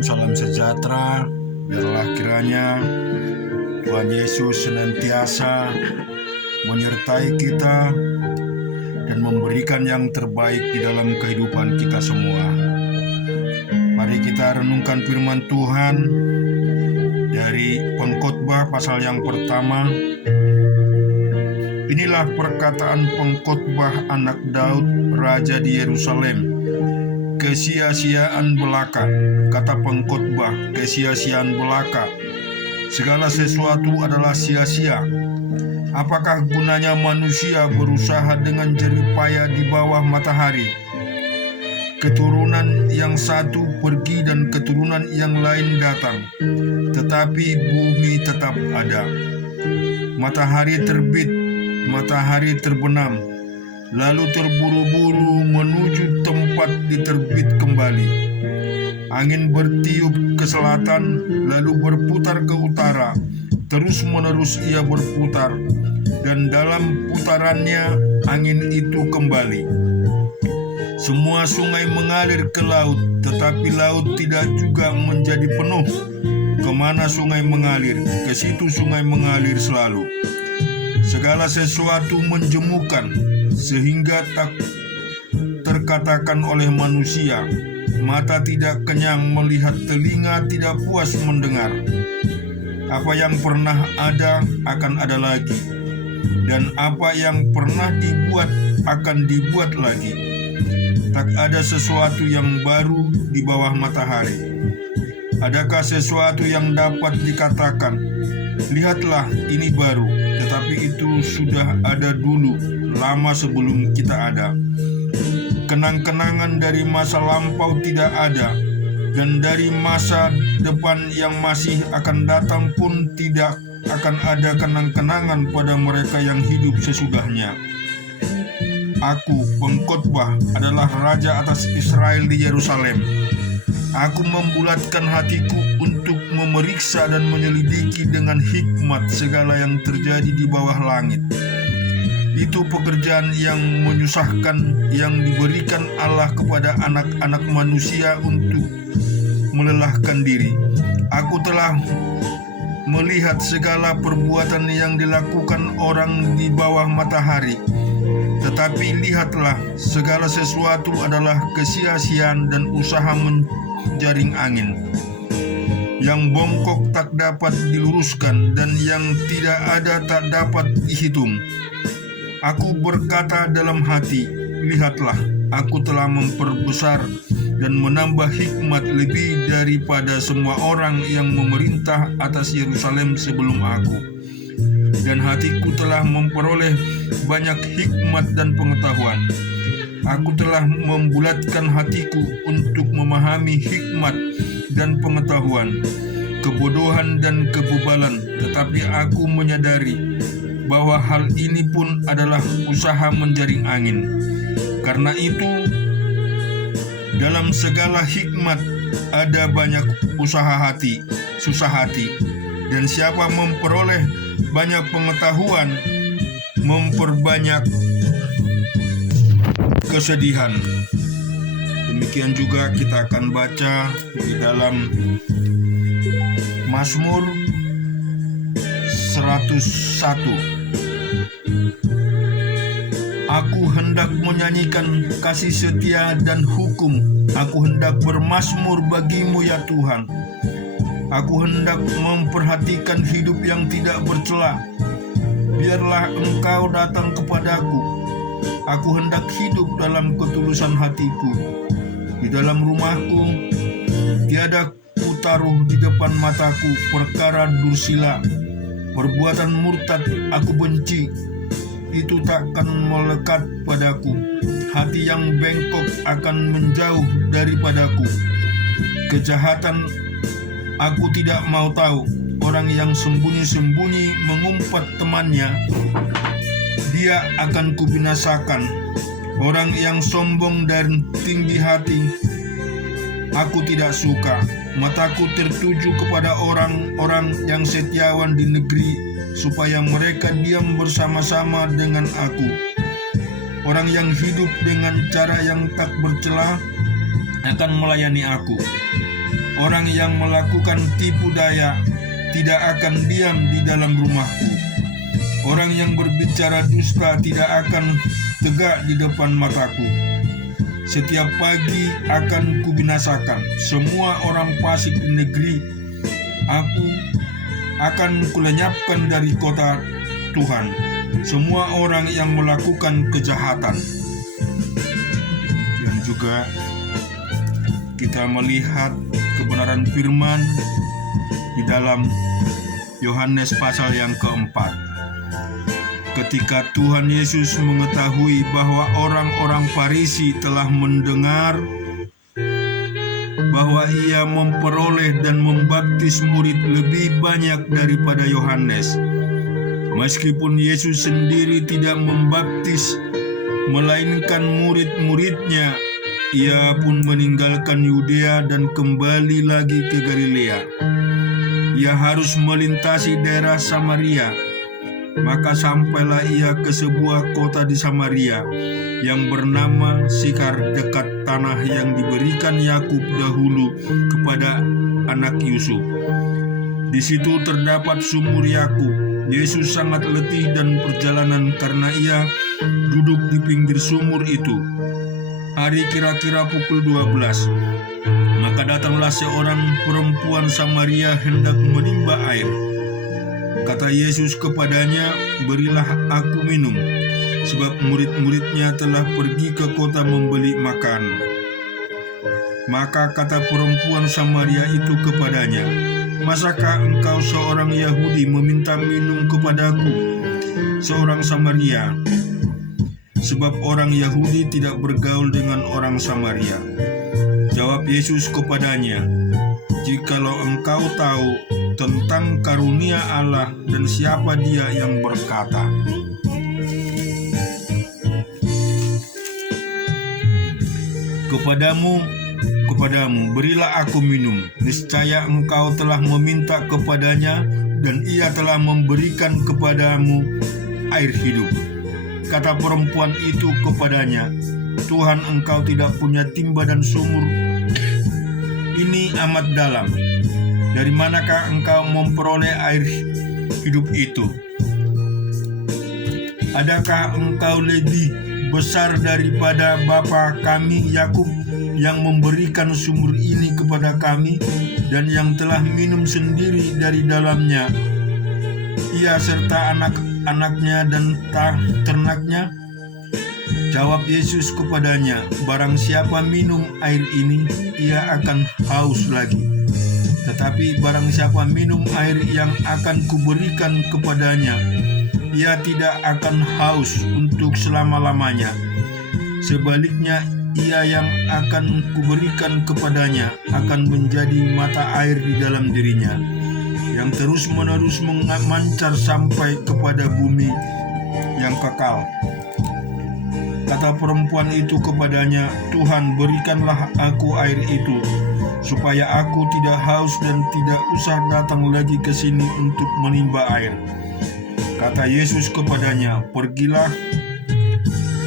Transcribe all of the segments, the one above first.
salam sejahtera. Biarlah kiranya Tuhan Yesus senantiasa menyertai kita dan memberikan yang terbaik di dalam kehidupan kita semua. Mari kita renungkan firman Tuhan dari Pengkhotbah pasal yang pertama. Inilah perkataan pengkhotbah anak Daud, raja di Yerusalem. Kesia-siaan belaka, kata pengkhotbah, kesia-siaan belaka. Segala sesuatu adalah sia-sia. Apakah gunanya manusia berusaha dengan jerih payah di bawah matahari? Keturunan yang satu pergi dan keturunan yang lain datang, tetapi bumi tetap ada. Matahari terbit, matahari terbenam, lalu terburu-buru menuju tempat diterbit kembali. Angin bertiup ke selatan, lalu berputar ke utara. Terus-menerus ia berputar, dan dalam putarannya angin itu kembali. Semua sungai mengalir ke laut, tetapi laut tidak juga menjadi penuh. Kemana sungai mengalir, ke situ sungai mengalir selalu. Segala sesuatu menjemukan, sehingga tak terkatakan oleh manusia. Mata tidak kenyang melihat, telinga tidak puas mendengar. Apa yang pernah ada akan ada lagi, dan apa yang pernah dibuat akan dibuat lagi. Tak ada sesuatu yang baru di bawah matahari. Adakah sesuatu yang dapat dikatakan, lihatlah ini baru, tetapi itu sudah ada dulu, lama sebelum kita ada. Kenang-kenangan dari masa lampau tidak ada, dan dari masa depan yang masih akan datang pun tidak akan ada kenang-kenangan pada mereka yang hidup sesudahnya. Aku, pengkhotbah, adalah raja atas Israel di Yerusalem. Aku membulatkan hatiku untuk memeriksa dan menyelidiki dengan hikmat segala yang terjadi di bawah langit. Itu pekerjaan yang menyusahkan yang diberikan Allah kepada anak-anak manusia untuk melelahkan diri. Aku telah melihat segala perbuatan yang dilakukan orang di bawah matahari. Tetapi lihatlah, segala sesuatu adalah kesia-siaan dan usaha menjaring angin. Yang bongkok tak dapat diluruskan, dan yang tidak ada tak dapat dihitung. Aku berkata dalam hati, lihatlah, aku telah memperbesar dan menambah hikmat lebih daripada semua orang yang memerintah atas Yerusalem sebelum aku. Dan hatiku telah memperoleh banyak hikmat dan pengetahuan. Aku telah membulatkan hatiku untuk memahami hikmat dan pengetahuan, kebodohan dan kebebalan, tetapi aku menyadari bahwa hal ini pun adalah usaha menjaring angin. Karena itu, dalam segala hikmat ada banyak susah hati, dan siapa memperoleh banyak pengetahuan, memperbanyak kesedihan. Demikian juga kita akan baca di dalam Mazmur 101. Aku hendak menyanyikan kasih setia dan hukum. Aku hendak bermazmur bagimu ya Tuhan. Aku hendak memperhatikan hidup yang tidak bercela. Biarlah Engkau datang kepadaku. Aku hendak hidup dalam ketulusan hatiku. Di dalam rumahku tiada kutaruh di depan mataku perkara dursila. Perbuatan murtad aku benci, itu takkan melekat padaku. Hati yang bengkok akan menjauh daripadaku. Kejahatan aku tidak mau tahu. Orang yang sembunyi-sembunyi mengumpat temannya, dia akan kubinasakan. Orang yang sombong dan tinggi hati, aku tidak suka. Mataku tertuju kepada orang-orang yang setiawan di negeri, supaya mereka diam bersama-sama dengan aku. Orang yang hidup dengan cara yang tak bercela akan melayani aku. Orang yang melakukan tipu daya tidak akan diam di dalam rumahku. Orang yang berbicara dusta tidak akan tegak di depan mataku. Setiap pagi akan kubinasakan semua orang fasik di negeri. Aku akan kulenyapkan dari kota Tuhan semua orang yang melakukan kejahatan. Dan juga kita melihat kebenaran firman di dalam Yohanes pasal yang keempat. Ketika Tuhan Yesus mengetahui bahwa orang-orang Farisi telah mendengar bahwa ia memperoleh dan membaptis murid lebih banyak daripada Yohanes, meskipun Yesus sendiri tidak membaptis melainkan murid-muridnya, ia pun meninggalkan Yudea dan kembali lagi ke Galilea. Ia harus melintasi daerah Samaria. Maka sampailah ia ke sebuah kota di Samaria yang bernama Sikar, dekat tanah yang diberikan Yakub dahulu kepada anak Yusuf. Di situ terdapat sumur Yakub. Yesus sangat letih dan perjalanan karena ia duduk di pinggir sumur itu. Hari kira-kira pukul 12. Maka datanglah seorang perempuan Samaria hendak menimba air. Kata Yesus kepadanya, "Berilah aku minum," sebab murid-muridnya telah pergi ke kota membeli makan. Maka kata perempuan Samaria itu kepadanya, "Masakah engkau seorang Yahudi meminta minum kepadaku, seorang Samaria?" Sebab orang Yahudi tidak bergaul dengan orang Samaria. Jawab Yesus kepadanya, "Jikalau engkau tahu tentang karunia Allah dan siapa dia yang berkata, 'Kepadamu, berilah aku minum,' niscaya engkau telah meminta kepadanya dan ia telah memberikan kepadamu air hidup." Kata perempuan itu kepadanya, "Tuhan, engkau tidak punya timba dan sumur ini amat dalam. Dari manakah engkau memperoleh air hidup itu? Adakah engkau lebih besar daripada bapa kami Yakub yang memberikan sumur ini kepada kami dan yang telah minum sendiri dari dalamnya, ia serta anak-anaknya dan ternaknya?" Jawab Yesus kepadanya, "Barang siapa minum air ini, ia akan haus lagi. Tetapi barang siapa minum air yang akan kuberikan kepadanya, ia tidak akan haus untuk selama-lamanya. Sebaliknya, ia yang akan kuberikan kepadanya akan menjadi mata air di dalam dirinya, yang terus-menerus memancar sampai kepada bumi yang kekal." Kata perempuan itu kepadanya, "Tuhan, berikanlah aku air itu, supaya aku tidak haus dan tidak usah datang lagi ke sini untuk menimba air." Kata Yesus kepadanya, "Pergilah,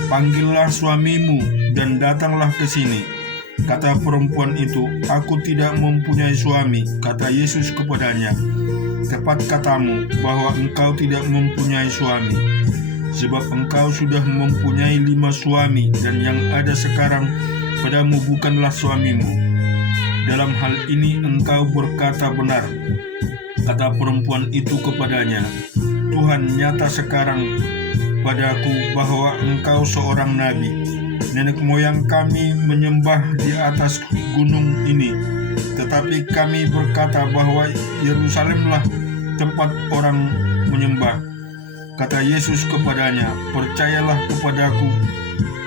panggillah suamimu dan datanglah ke sini." Kata perempuan itu, "Aku tidak mempunyai suami." Kata Yesus kepadanya, "Tepat katamu bahwa engkau tidak mempunyai suami, sebab engkau sudah mempunyai 5 suami, dan yang ada sekarang padamu bukanlah suamimu. Dalam hal ini engkau berkata benar." Kata perempuan itu kepadanya, "Tuhan, nyata sekarang padaku bahwa engkau seorang nabi. Nenek moyang kami menyembah di atas gunung ini, tetapi kami berkata bahwa Yerusalemlah tempat orang menyembah." Kata Yesus kepadanya, "Percayalah kepadaku,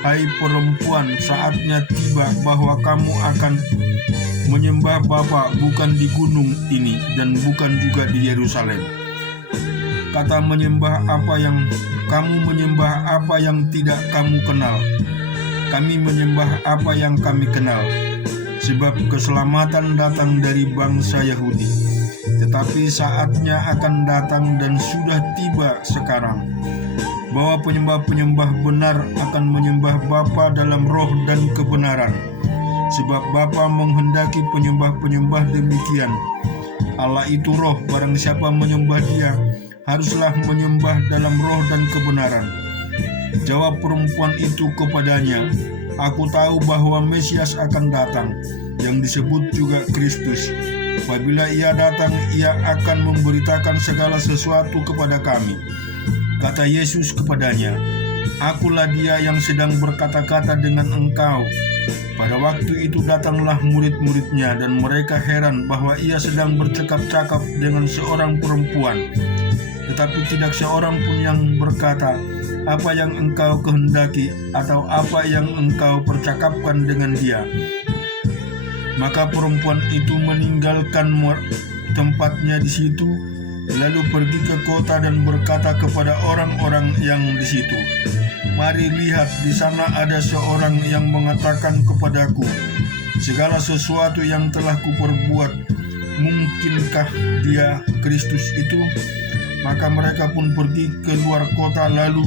hai perempuan, saatnya tiba bahwa kamu akan menyembah Bapa bukan di gunung ini dan bukan juga di Yerusalem. Kata menyembah apa yang kamu menyembah apa yang tidak kamu kenal. Kami menyembah apa yang kami kenal, sebab keselamatan datang dari bangsa Yahudi. Tetapi saatnya akan datang dan sudah tiba sekarang, bahwa penyembah-penyembah benar akan menyembah Bapa dalam roh dan kebenaran. sebab Bapa menghendaki penyembah-penyembah demikian. Allah itu roh, barang siapa menyembah Dia, haruslah menyembah dalam roh dan kebenaran. Jawab perempuan itu kepadanya, aku tahu bahwa Mesias akan datang, yang disebut juga Kristus. Apabila Ia datang, Ia akan memberitakan segala sesuatu kepada kami. Kata Yesus kepadanya, akulah Dia yang sedang berkata-kata dengan engkau. Pada waktu itu datanglah murid-muridnya, dan mereka heran bahwa Ia sedang bercakap-cakap dengan seorang perempuan. Tetapi tidak seorang pun yang berkata, apa yang engkau kehendaki, atau apa yang engkau percakapkan dengan Dia. Maka perempuan itu meninggalkan tempatnya di situ, lalu pergi ke kota dan berkata kepada orang-orang yang di situ, mari lihat, di sana ada seorang yang mengatakan kepadaku segala sesuatu yang telah kuperbuat. Mungkinkah Dia Kristus itu? Maka mereka pun pergi ke luar kota lalu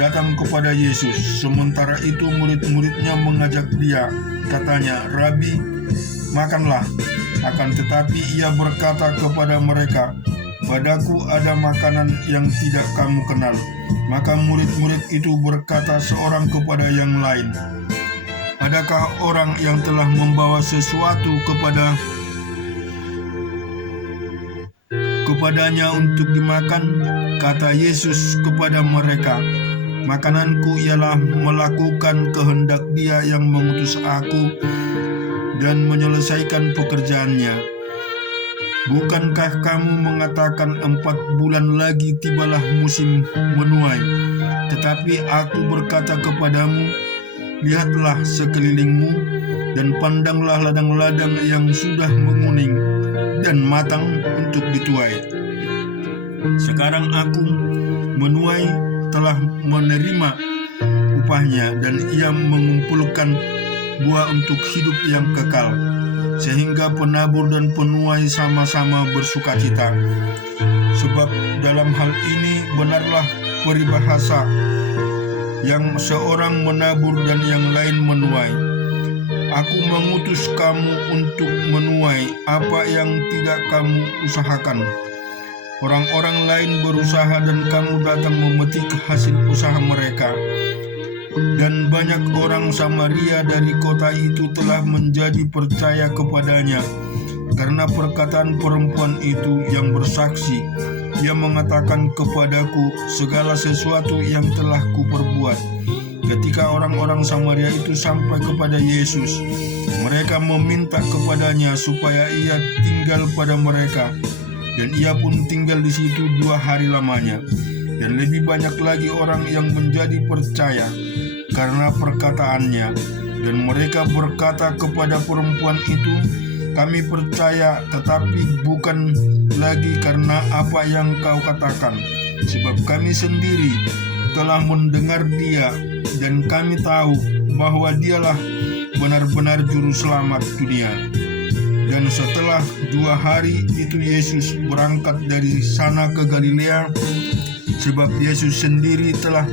datang kepada Yesus. Sementara itu murid-muridnya mengajak Dia. Katanya, Rabi, makanlah. Akan tetapi Ia berkata kepada mereka, padaku ada makanan yang tidak kamu kenal. Maka murid-murid itu berkata seorang kepada yang lain, adakah orang yang telah membawa sesuatu kepadanya untuk dimakan? Kata Yesus kepada mereka, makananku ialah melakukan kehendak Dia yang mengutus aku dan menyelesaikan pekerjaannya. Bukankah kamu mengatakan 4 bulan lagi tibalah musim menuai? Tetapi aku berkata kepadamu, lihatlah sekelilingmu dan pandanglah ladang-ladang yang sudah menguning dan matang untuk dituai. Sekarang aku menuai telah menerima upahnya, dan ia mengumpulkan buah untuk hidup yang kekal, sehingga penabur dan penuai sama-sama bersukacita. Sebab dalam hal ini benarlah peribahasa, yang seorang menabur dan yang lain menuai. Aku mengutus kamu untuk menuai apa yang tidak kamu usahakan. Orang-orang lain berusaha dan kamu datang memetik hasil usaha mereka. Dan banyak orang Samaria dari kota itu telah menjadi percaya kepadanya karena perkataan perempuan itu yang bersaksi. Ia mengatakan kepadaku segala sesuatu yang telah kuperbuat. Ketika orang-orang Samaria itu sampai kepada Yesus, mereka meminta kepadanya supaya Ia tinggal pada mereka, dan Ia pun tinggal di situ 2 hari lamanya. Dan lebih banyak lagi orang yang menjadi percaya karena perkataannya. Dan mereka berkata kepada perempuan itu, kami percaya, tetapi bukan lagi karena apa yang kau katakan, sebab kami sendiri telah mendengar Dia, dan kami tahu bahwa Dialah benar-benar juru selamat dunia. Dan setelah 2 hari itu Yesus berangkat dari sana ke Galilea, sebab Yesus sendiri telah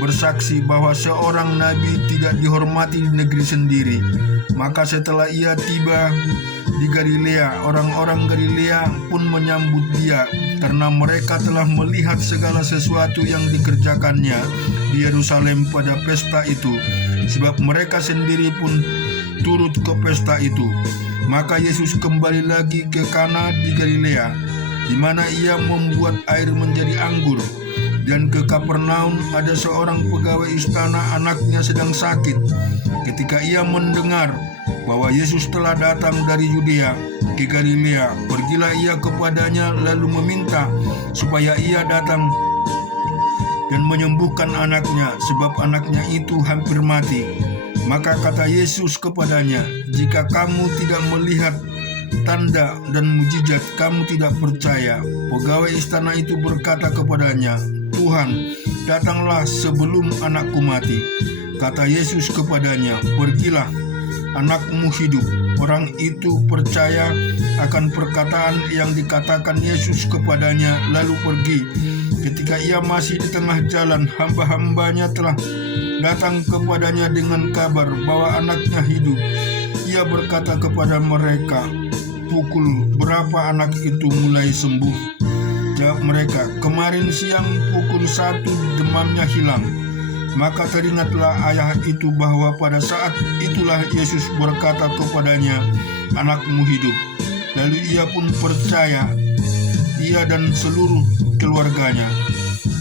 bersaksi bahwa seorang nabi tidak dihormati di negeri sendiri. Maka setelah Ia tiba di Galilea, orang-orang Galilea pun menyambut Dia, karena mereka telah melihat segala sesuatu yang dikerjakannya di Yerusalem pada pesta itu, sebab mereka sendiri pun turut ke pesta itu. Maka Yesus kembali lagi ke Kana di Galilea, di mana Ia membuat air menjadi anggur. Dan ke Kapernaum ada seorang pegawai istana, anaknya sedang sakit. Ketika ia mendengar bahwa Yesus telah datang dari Yudea ke Galilea, pergilah ia kepadanya lalu meminta supaya ia datang dan menyembuhkan anaknya, sebab anaknya itu hampir mati. Maka kata Yesus kepadanya, jika kamu tidak melihat tanda dan mujizat, kamu tidak percaya. Pegawai istana itu berkata kepadanya, Tuhan, datanglah sebelum anakku mati. Kata Yesus kepadanya, pergilah, anakmu hidup. Orang itu percaya akan perkataan yang dikatakan Yesus kepadanya, lalu pergi. Ketika ia masih di tengah jalan, hamba-hambanya telah datang kepadanya dengan kabar bahwa anaknya hidup. ia berkata kepada mereka, "Pukul berapa anak itu mulai sembuh?" Jawab mereka, "Kemarin siang pukul 1 demamnya hilang." Maka teringatlah ayah itu bahwa pada saat itulah Yesus berkata kepadanya, "Anakmu hidup." Lalu ia pun percaya, ia dan seluruh keluarganya.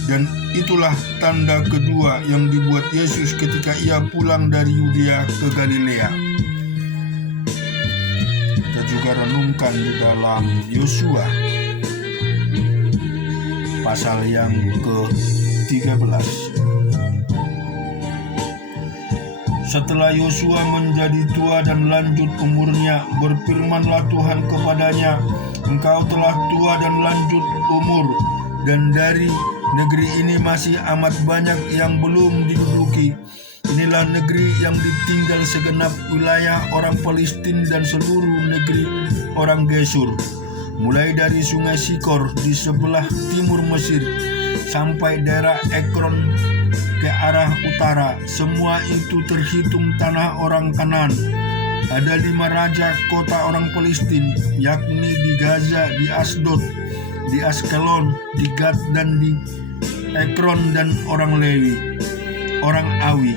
Dan itulah tanda kedua yang dibuat Yesus ketika ia pulang dari Yudea ke Galilea. Kita juga renungkan di dalam Yosua pasal yang ke-13. Setelah Yosua menjadi tua dan lanjut umurnya, berfirmanlah Tuhan kepadanya, "Engkau telah tua dan lanjut umur, dan dari negeri ini masih amat banyak yang belum diduduki. Inilah negeri yang ditinggal segenap wilayah orang Palestina dan seluruh negeri orang Gesur, mulai dari sungai Sikor di sebelah timur Mesir sampai daerah Ekron ke arah utara. Semua itu terhitung tanah orang Kanaan. Ada 5 raja kota orang Palestina, yakni di Gaza, di Asdod, di Askelon, di Gad, dan di Ekron, dan orang Lewi, orang Awi.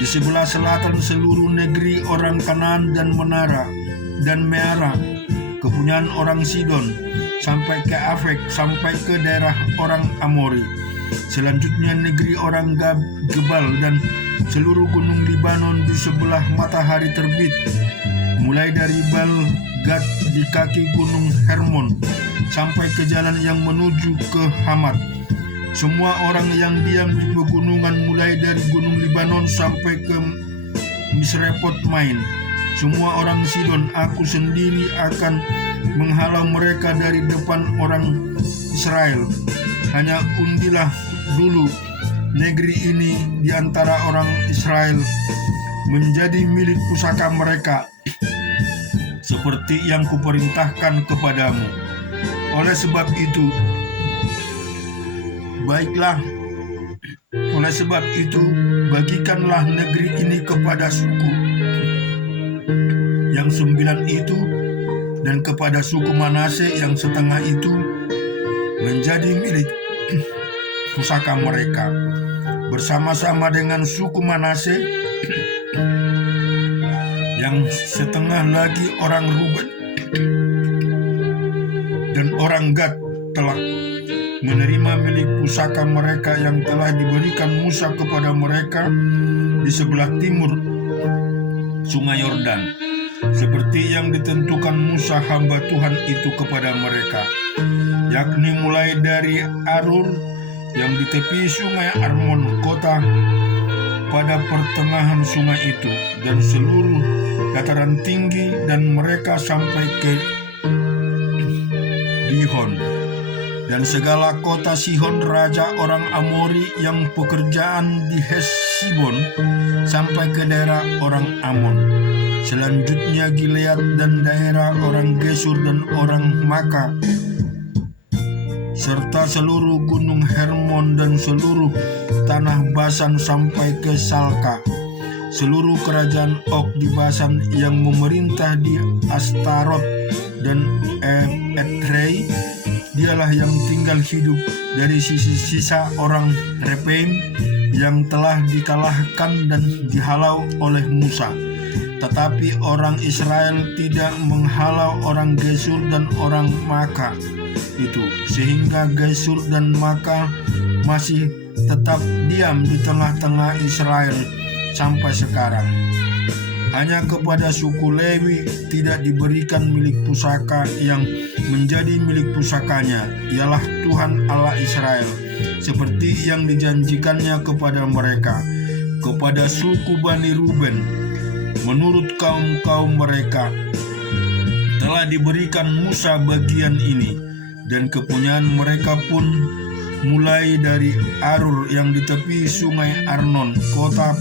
Di sebelah selatan seluruh negeri orang Kanaan dan Menara dan Meara, kepunyaan orang Sidon, sampai ke Afek, sampai ke daerah orang Amori. Selanjutnya negeri orang Gebal dan seluruh gunung Libanon di sebelah matahari terbit, mulai dari Baal-Gad di kaki gunung Hermon sampai ke jalan yang menuju ke Hamat. Semua orang yang diam di pegunungan, mulai dari gunung Libanon sampai ke Misrepot Main. Semua orang Sidon, aku sendiri akan menghalau mereka dari depan orang Israel. Hanya undilah dulu negeri ini di antara orang Israel menjadi milik pusaka mereka, seperti yang kuperintahkan kepadamu. Oleh sebab itu, bagikanlah negeri ini kepada suku yang 9 itu, dan kepada suku Manase yang setengah itu menjadi milik pusaka mereka, bersama-sama dengan suku Manase yang setengah lagi orang Ruben dan orang Gad telah menerima milik pusaka mereka yang telah diberikan Musa kepada mereka di sebelah timur Sungai Yordan, seperti yang ditentukan Musa hamba Tuhan itu kepada mereka, yakni mulai dari Arur yang di tepi sungai Arnon kota pada pertengahan sungai itu, dan seluruh dataran tinggi, dan mereka sampai ke Dihon, dan segala kota Sihon raja orang Amori yang pekerjaan di Hesibon sampai ke daerah orang Amon. Selanjutnya Gilead dan daerah orang Gesur dan orang Maka, serta seluruh gunung Hermon dan seluruh tanah Basan sampai ke Salka. Seluruh kerajaan Og di Basan yang memerintah di Astarot dan Edrei, dialah yang tinggal hidup dari sisa orang Repaim yang telah dikalahkan dan dihalau oleh Musa. Tetapi orang Israel tidak menghalau orang Gesur dan orang Maka itu, sehingga Gesur dan Maka masih tetap diam di tengah-tengah Israel sampai sekarang. Hanya kepada suku Lewi tidak diberikan milik pusaka yang menjadi milik pusakanya, ialah Tuhan Allah Israel, seperti yang dijanjikannya kepada mereka. Kepada suku Bani Ruben, menurut kaum-kaum mereka, telah diberikan Musa bagian ini, dan kepunyaan mereka pun mulai dari Arur yang di tepi sungai Arnon, kota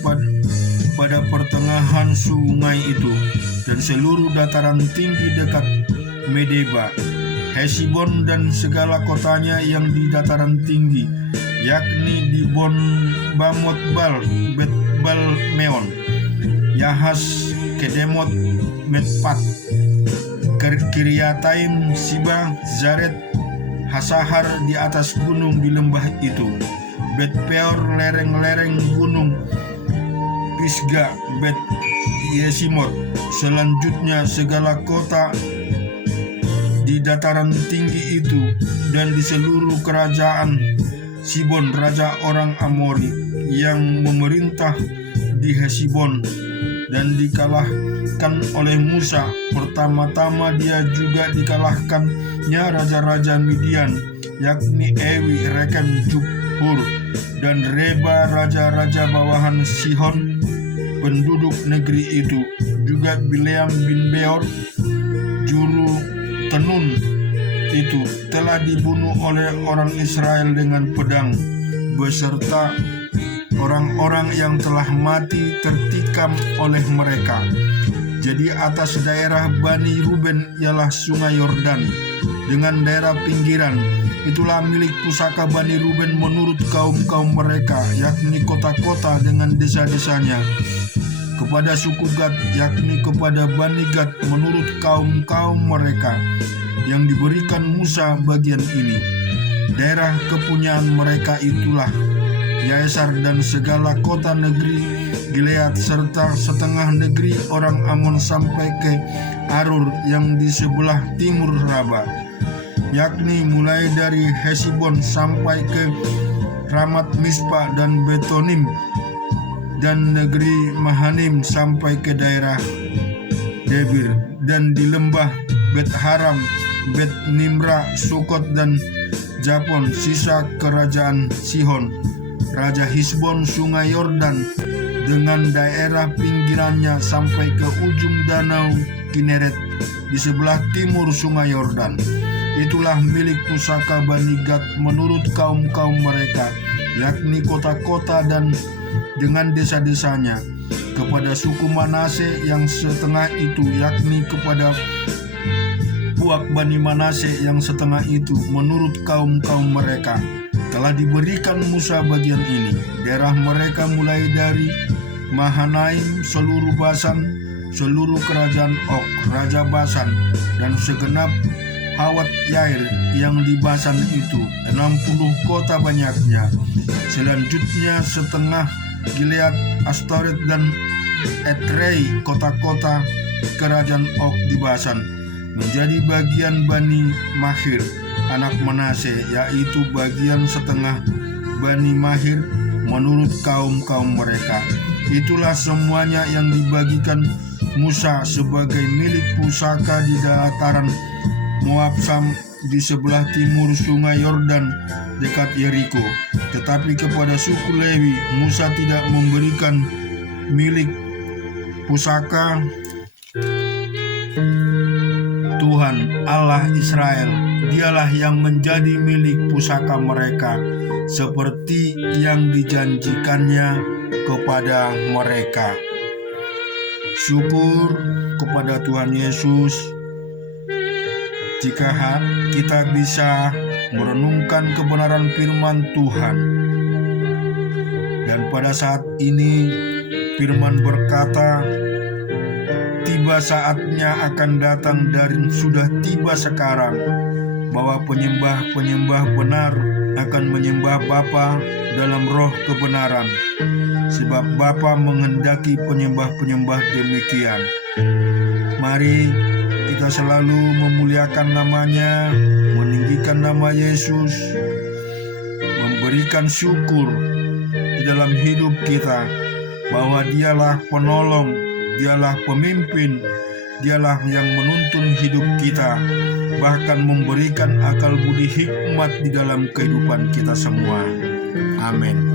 pada pertengahan sungai itu, dan seluruh dataran tinggi dekat Medeba, Hesibon dan segala kotanya yang di dataran tinggi, yakni di Bamot Bal, Bet Bal Meon, Yahas Kedemot, Metpat, Kiriataim, Siba, Zaret, Hasahar di atas gunung di lembah itu, Bet Peor, lereng-lereng gunung Pisga, Bet Yesimot, selanjutnya segala kota di dataran tinggi itu, dan di seluruh kerajaan Sibon, raja orang Amori, yang memerintah di Hesibon, dan dikalahkan oleh Musa. Pertama-tama dia juga dikalahkannya raja-raja Midian, yakni Ewi, Rekem, Jubhur, dan Reba, raja-raja bawahan Sihon, penduduk negeri itu. Juga Bileam bin Beor, juru tenun itu, telah dibunuh oleh orang Israel dengan pedang, beserta orang-orang yang telah mati tertikam oleh mereka. Jadi atas daerah Bani Ruben ialah sungai Yordan dengan daerah pinggiran. Itulah milik pusaka Bani Ruben menurut kaum-kaum mereka, yakni kota-kota dengan desa-desanya. Kepada suku Gad, yakni kepada Bani Gad menurut kaum-kaum mereka, yang diberikan Musa bagian ini. Daerah kepunyaan mereka itulah Yaesar dan segala kota negeri Gilead, serta setengah negeri orang Amon sampai ke Arur yang di sebelah timur Raba, yakni mulai dari Hesibon sampai ke Ramat Mispa dan Betonim, dan negeri Mahanim sampai ke daerah Debir, dan di lembah Bet Haram, Bet Nimra, Sukot, dan Japon, sisa kerajaan Sihon, raja Hisbon, sungai Yordan dengan daerah pinggirannya sampai ke ujung danau Kineret di sebelah timur sungai Yordan. Itulah milik pusaka Bani Gad menurut kaum-kaum mereka, yakni kota-kota dan dengan desa-desanya. Kepada suku Manase yang setengah itu, yakni kepada puak Bani Manase yang setengah itu menurut kaum-kaum mereka, telah diberikan Musa bagian ini. Daerah mereka mulai dari Mahanaim, seluruh Basan, seluruh kerajaan Og, raja Basan, dan segenap Hawat Yair yang di Basan itu, 60 kota banyaknya. Selanjutnya setengah Gilead, Astoret, dan Etrei, kota-kota kerajaan Og di Basan, menjadi bagian Bani Mahir, anak Manase, yaitu bagian setengah Bani Mahir menurut kaum-kaum mereka. Itulah semuanya yang dibagikan Musa sebagai milik pusaka di dataran Moab di sebelah timur sungai Yordan dekat Yeriko. Tetapi kepada suku Lewi, Musa tidak memberikan milik pusaka Tuhan Allah Israel. Dialah yang menjadi milik pusaka mereka, seperti yang dijanjikannya kepada mereka. Syukur kepada Tuhan Yesus jika kita bisa merenungkan kebenaran firman Tuhan. Dan pada saat ini firman berkata, tiba saatnya akan datang dan sudah tiba sekarang, bahwa penyembah-penyembah benar akan menyembah Bapa dalam roh kebenaran, sebab Bapa menghendaki penyembah-penyembah demikian. Mari kita selalu memuliakan namanya, meninggikan nama Yesus, memberikan syukur di dalam hidup kita, bahwa dialah penolong, dialah pemimpin, dialah yang menuntun hidup kita, bahkan memberikan akal budi hikmat di dalam kehidupan kita semua. Amin.